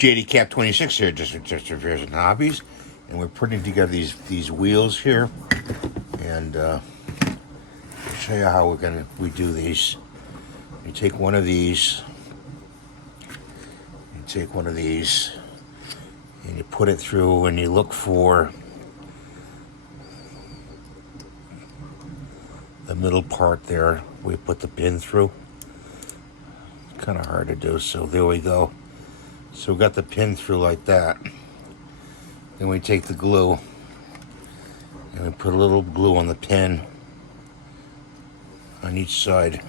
JD 26 here, just repairs and hobbies, and we're putting together these wheels here, and I'll show you how we do these. You take one of these, and you put it through, and you look for the middle part there. We put the pin through. It's kind of hard to do, so there we go. So we got the pin through like that. Then we take the glue and we put a little glue on the pin on each side.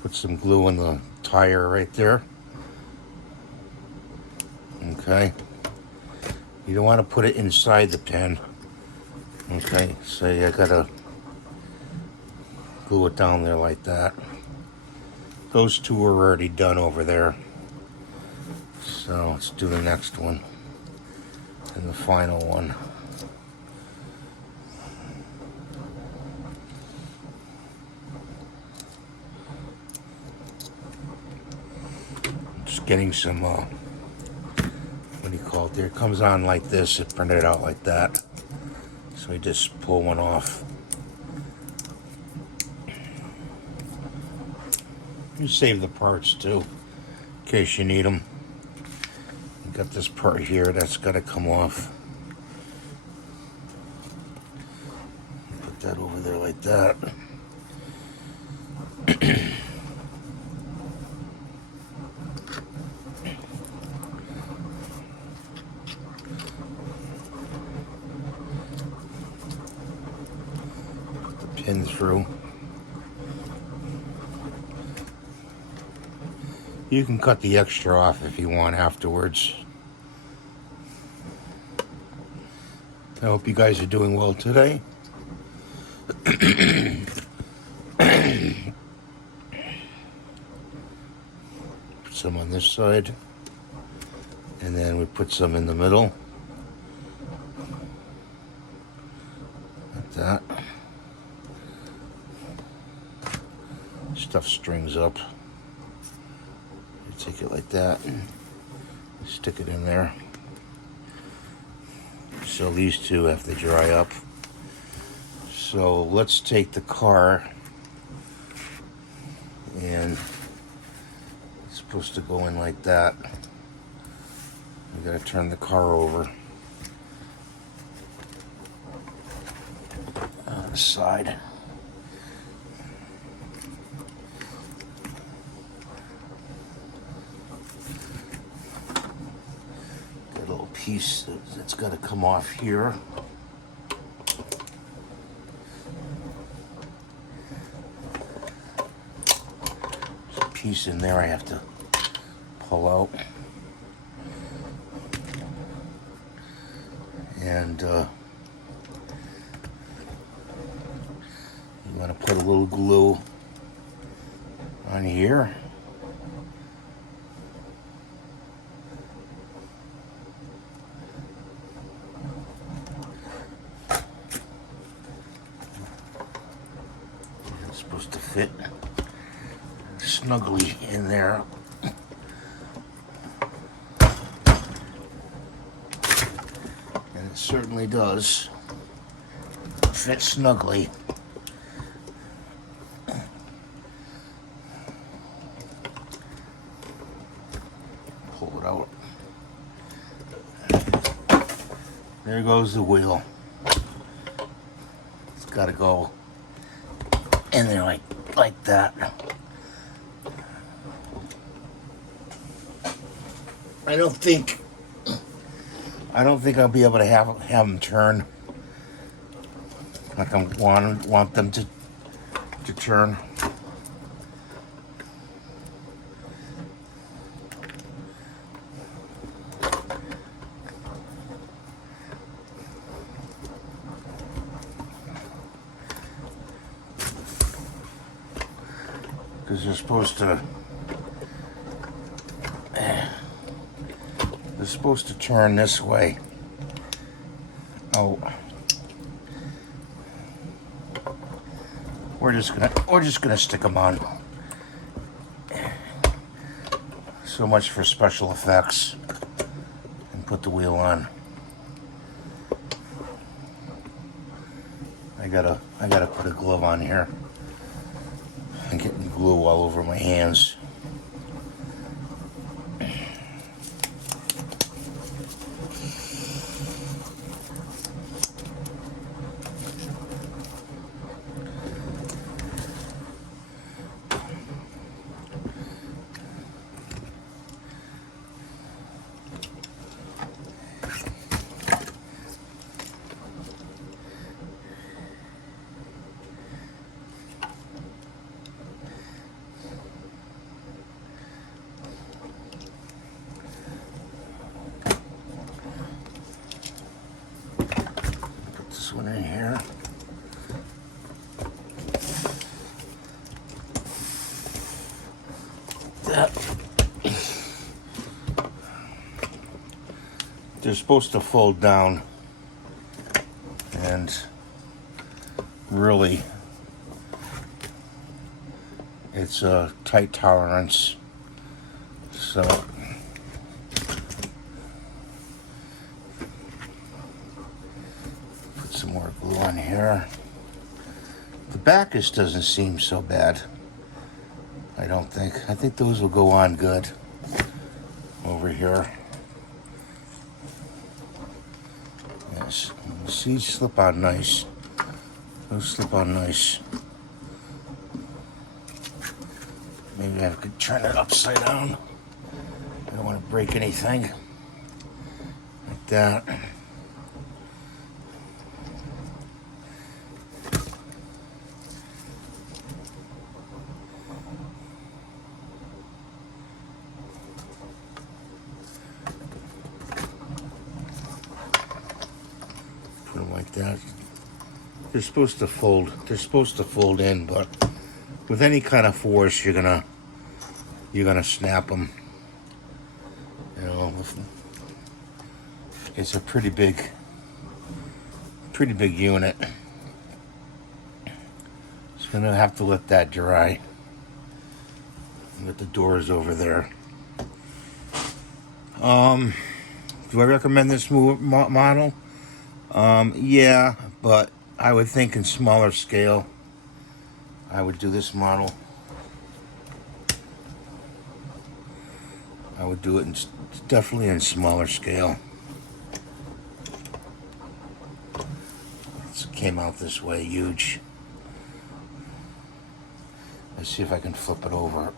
Put some glue on the tire right there. Okay. You don't want to put it inside the pin. Okay, so you gotta glue it down there like that. Those two are already done over there. So let's do the next one and the final one. Just getting some, what do you call it there? It comes on like this, it printed out like that. So we just pull one off. You save the parts too, in case you need them. Got this part here that's got to come off. Put that over there like that. Put the pin through. You can cut the extra off if you want afterwards. I hope you guys are doing well today. Put some on this side, and then we put some in the middle, like that. Stuff strings up. You take it like that, stick it in there. So these two have to dry up. So let's take the car, and it's supposed to go in like that. We gotta turn the car over on the side. Piece that's got to come off here. There's a piece in there I have to pull out, and you want to put a little glue on here. Supposed to fit snugly in there. And it certainly does fit snugly. Pull it out. There goes the wheel. It's got to go in there like that. I don't think I'll be able to have them turn like I want them to turn. Because they're supposed to turn this way. Oh, we're just gonna stick them on. So much for special effects. put the wheel on. I gotta put a glove on here. I'm getting glue all over my hands. This one in here. That. They're supposed to fold down, and really it's a tight tolerance, so some more glue on here. The back just doesn't seem so bad. I don't think. I think those will go on good over here. Yes. See, slip on nice. Those slip on nice. Maybe I could turn it upside down. I don't want to break anything. Like that. Like that. They're supposed to fold. They're supposed to fold in, but with any kind of force, you're gonna snap them. You know, it's a pretty big unit. Just gonna have to let that dry. With the doors over there. Do I recommend this model? Yeah, but I would think in smaller scale, I would do this model. I would do it definitely in smaller scale. It came out this way, huge. Let's see if I can flip it over.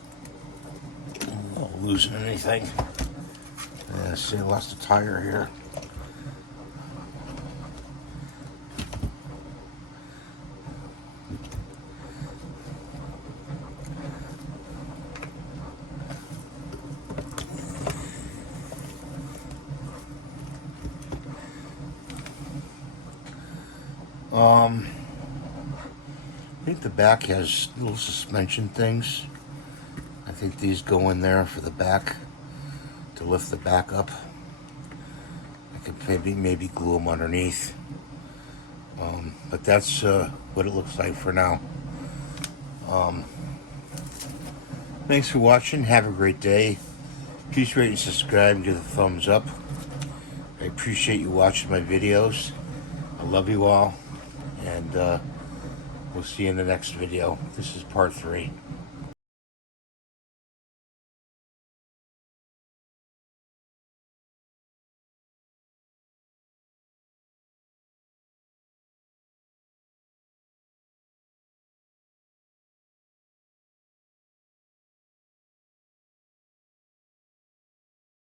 Not losing anything. Yeah, see, I lost a tire here. I think the back has little suspension things. I think these go in there for the back to lift the back up. I could maybe glue them underneath. But that's what it looks like for now. Thanks for watching. Have a great day. Please rate and subscribe and give a thumbs up. I appreciate you watching my videos. I love you all. And we'll see you in the next video. This is part 3.